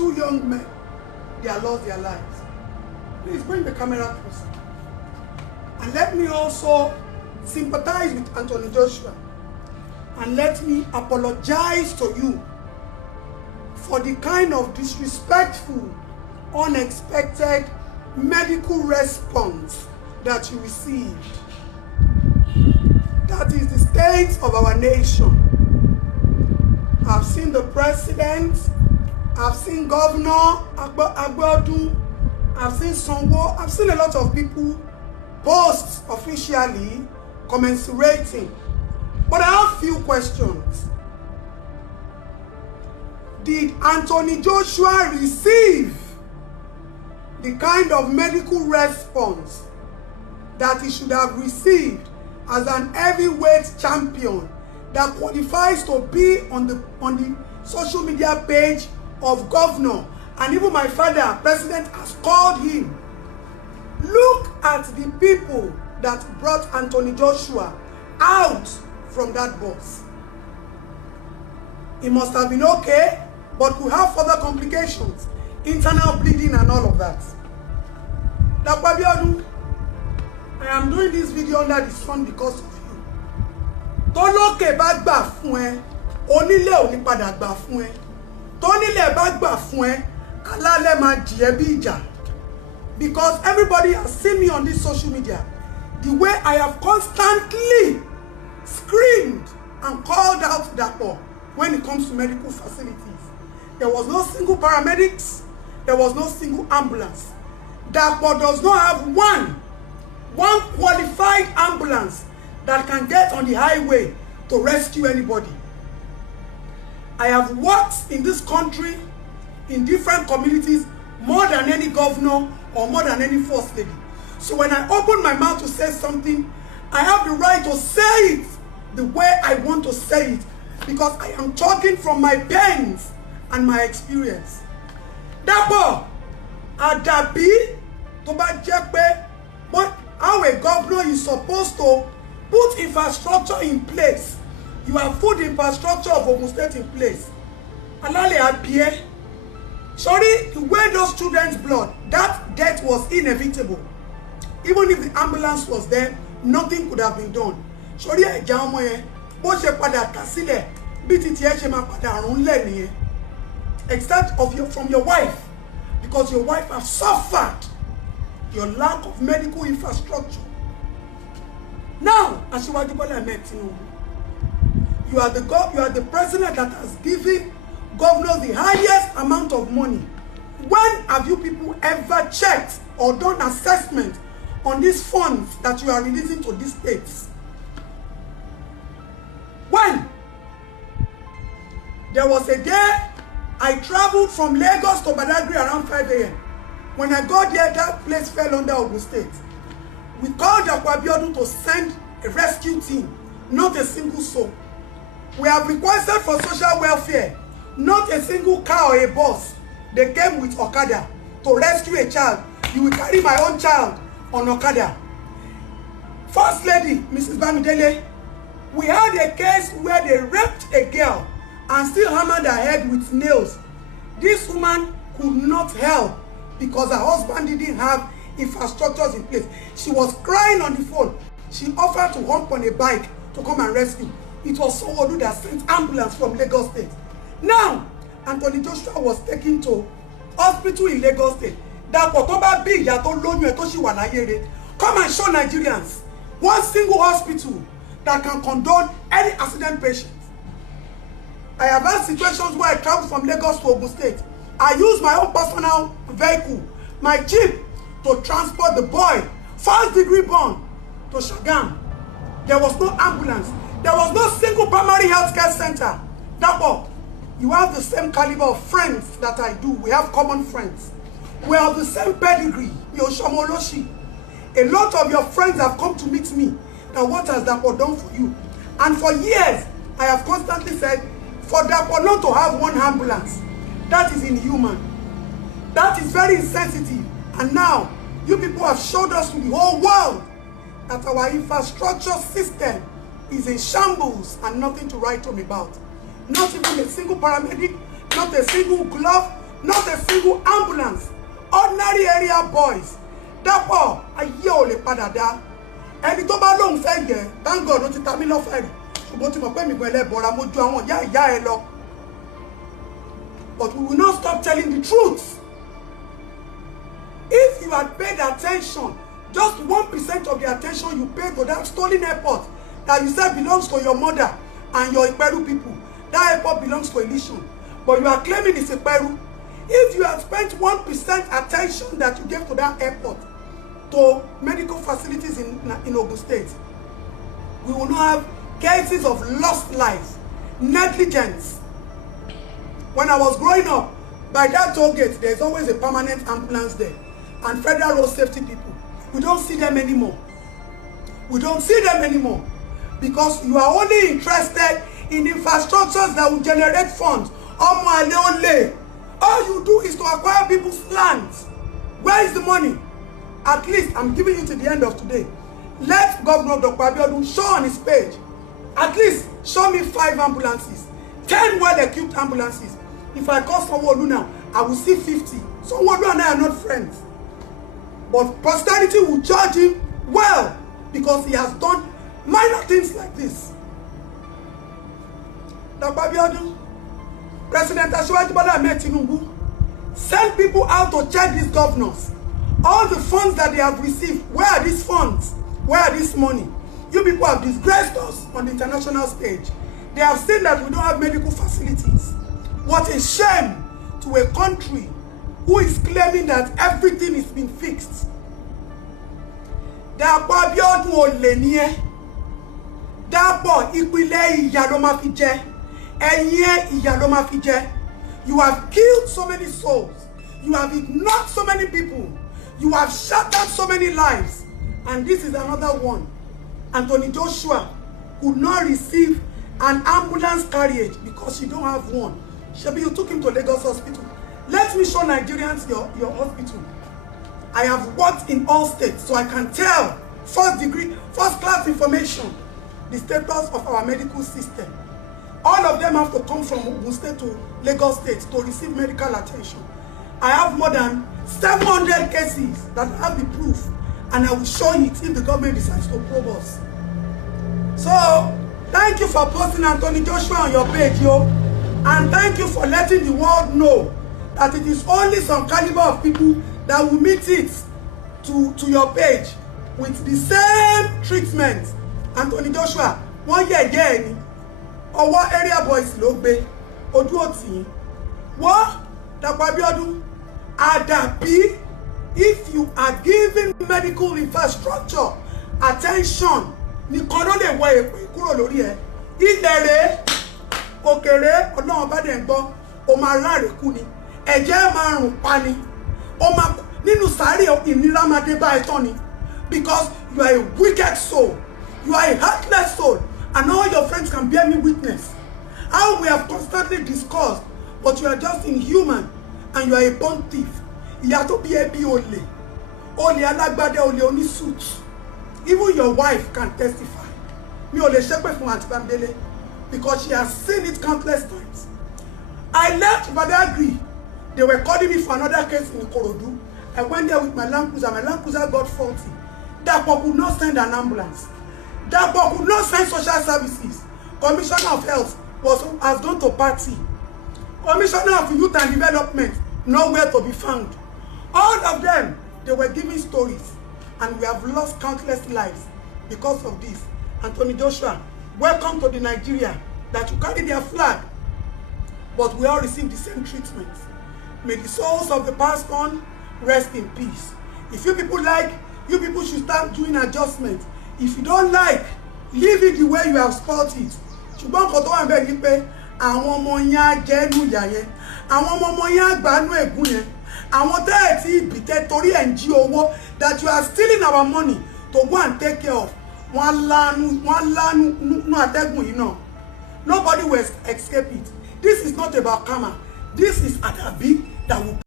2 young men, they have lost their lives. Please bring the camera closer. And let me also sympathize with Anthony Joshua. And let me apologize to you for the kind of disrespectful, unexpected medical response that you received. That is the state of our nation. I've seen the president, I've seen Governor Abiodun, I've seen Sanwo, I've seen a lot of people post officially commensurating. But I have few questions. Did Anthony Joshua receive the kind of medical response that he should have received as an heavyweight champion that qualifies to be on the social media page of governor? And even my father, president, has called him. Look at the people that brought Anthony Joshua out from that bus. It must have been okay, but we have further complications, internal bleeding and all of that. Dapo Abiodun, I am doing this video under the sun because of you. Toloke bá gbà fún ẹ, onílé ò ní padà gbà fún ẹ. Tónílé bá gbà fún ẹ, alálẹ̀ máa dì ẹ́ bí ìjà. Because everybody has seen me on this social media, the way I have constantly screamed and called out Dapo when it comes to medical facilities. There was no single paramedics, there was no single ambulance. Dapo does not have one qualified ambulance that can get on the highway to rescue anybody. I have worked in this country, in different communities, more than any governor or more than any first lady. So when I open my mouth to say something, I have the right to say it the way I want to say it, because I am talking from my pains and my experience. Dapo, Adabi, tó bá jẹ́ pé, but how a governor is supposed to put infrastructure in place. You have put the infrastructure of Ogun State in place. Alale Abie, sorry, the way those children's blood, that death was inevitable. Even if the ambulance was there, nothing could have been done. Sorry, ẹ̀jẹ̀ ọmọ yẹn, bó ṣe padà tà sílẹ̀, bí titi ẹ ṣe máa padà run lẹ̀ nìyẹn. Except from your wife, because your wife has suffered your lack of medical infrastructure. Now, Asiwaju Bola Ahmed Tinubu, you are the president that has given governors the highest amount of money. When have you people ever checked or done assessment on these funds that you are releasing to these states? When? There was a day I traveled from Lagos to Badagry around 5 a.m. When I got there, that place fell under Ogun State. We called Dapo Abiodun to send a rescue team, not a single soul. We have requested for social welfare, not a single car or a bus. They came with Okada to rescue a child. You will carry my own child on Okada. First Lady, Mrs. Bamidele, we had a case where they raped a girl and still hammered her head with nails. This woman could not help because her husband didn't have infrastructures in place. She was crying on the phone. She offered to hop on a bike to come and rescue. It was Sanwo-Olu that sent ambulance from Lagos State. Now, Anthony Joshua was taken to hospital in Lagos State. Dapo tó bá bí ìyá tó lóyún ẹ̀ tó ṣì wà láyé rẹ̀. Come and show Nigerians one single hospital that can condone any accident patient. I have had situations where I travel from Lagos to Ogun State. I use my own personal vehicle, my jeep, to transport the boy, first degree burn, to Shagam. There was no ambulance. There was no single primary health care center. Dapo, you have the same caliber of friends that I do. We have common friends. We have the same pedigree. Yoshomoloshi. A lot of your friends have come to meet me. Now what has Dapo done for you? And for years, I have constantly said, for Dapo not to have one ambulance, that is inhuman. That is very insensitive. And now, you people have showed us to the whole world that our infrastructure system is in shambles and nothing to write home about. Not even a single paramedic, not a single glove, not a single ambulance. Ordinary area boys. Dapo ayé ò lè padà dá. Ẹni tó bá lóhùn fẹ́ yẹ, thank God ó ti ta mí lọ́fẹ̀ẹ́ rí. Ṣùgbọ́n tí mo pẹ́ mi gan ẹlẹ́bọra mo ju àwọn ìyá ẹ lọ. But we will not stop telling the truth. If you had paid attention, just 1% of the attention you paid to that stolen airport that you said belongs to your mother and your Iperu people, that airport belongs to Ilishun, but you are claiming it's Iperu. If you had spent 1% attention that you gave to that airport to medical facilities in Ogun State, we will not have cases of lost lives, negligence. When I was growing up, by that toll gate, there's always a permanent ambulance there. And federal road safety people. We don't see them anymore. We don't see them anymore. Because you are only interested in infrastructures that will generate funds. All you do is to acquire people's lands. Where is the money? At least, I'm giving you to the end of today. Let Governor Dapo Abiodun show on his page. At least, show me 5 ambulances. 10 well-equipped ambulances. If I call someone now, I will see 50. Someone and I are not friends. But posterity will judge him well because he has done minor things like this. Dapo Abiodun, President Tinubu, send people out to check these governors. All the funds that they have received, where are these funds? Where are this money? You people have disgraced us on the international stage. They have seen that we don't have medical facilities. What a shame to a country who is claiming that everything is being fixed. Dapo Abiodun olè ni ẹ́. Dapo ìpìlẹ̀ ìyà ló máa fi jẹ. Ẹ̀yin ìyà ló máa fi jẹ. You have killed so many souls. You have ignored so many people. You have shattered so many lives. And this is another one. Anthony Joshua could not receive an ambulance carriage because you don't have one. Shebi, you took him to Lagos Hospital. Let me show Nigerians your hospital. I have worked in all states, so I can tell first class information, the status of our medical system. All of them have to come from Ogun State to Lagos State to receive medical attention. I have more than 700 cases that have the proof, and I will show it if the government decides to probe us. So, thank you for posting Anthony Joshua on your page, yo. And thank you for letting the world know that it is only some caliber of people that will meet it to your page with the same treatment. Anthony Joshua, one year again, or what area boys ló gbé, ojú òtí. What? Dapo Abiodun, Adabi, if you are giving medical infrastructure attention, nìkan ló lè wọ èpè kúrò lórí ẹ. Ilẹ̀ òkèrè Ọlọ́run bá dẹ̀ ń gbọ́, ó máa láre kú ni. Ẹ̀jẹ̀ máa rùn pa ni. Ó máa nínú sàárè ìnira máa dé bá ẹ tán ni. Because you are a wicked soul. You are a heartless soul. And all your friends can bear me witness. How we have constantly discussed, but you are just inhuman and you are a born thief. Ìyá tó bí ẹbí olè. Olè alágbádé, olè onísuit. Even your wife can testify. Mi ò lè ṣépè fún Aunty Bamidele because she has seen it countless times. I left Badagry. They were calling me for another case in Ikorodu. I went there with my Land Cruiser. My Land Cruiser got faulty. Dapo could not send an ambulance. Dapo could not send social services. Commissioner of Health has gone to party. Commissioner of Youth and Development, nowhere to be found. All of them, they were giving stories. And we have lost countless lives because of this. Anthony Joshua, welcome to the Nigeria that you carry their flag. But we all receive the same treatment. May the souls of the past on rest in peace. If you people like, you people should start doing adjustments. If you don't like, leave it the way you have spoiled it. Ṣùgbọ́n nǹkan tó wà níbẹ̀ ni pé àwọn ọmọ yẹn á jẹ́nu ìyà yẹn. Àwọn ọmọ yẹn á gbánú ègún yẹn. Àwọn tẹ́ ẹ̀ tí ìbìtẹ́ torí ẹ̀ ń jí owó that you are stealing our money to go and take care of. Wọ́n lánú nú àtẹ́gùn yìí náà. Nobody will escape it. This is not about karma. This is Adabi that will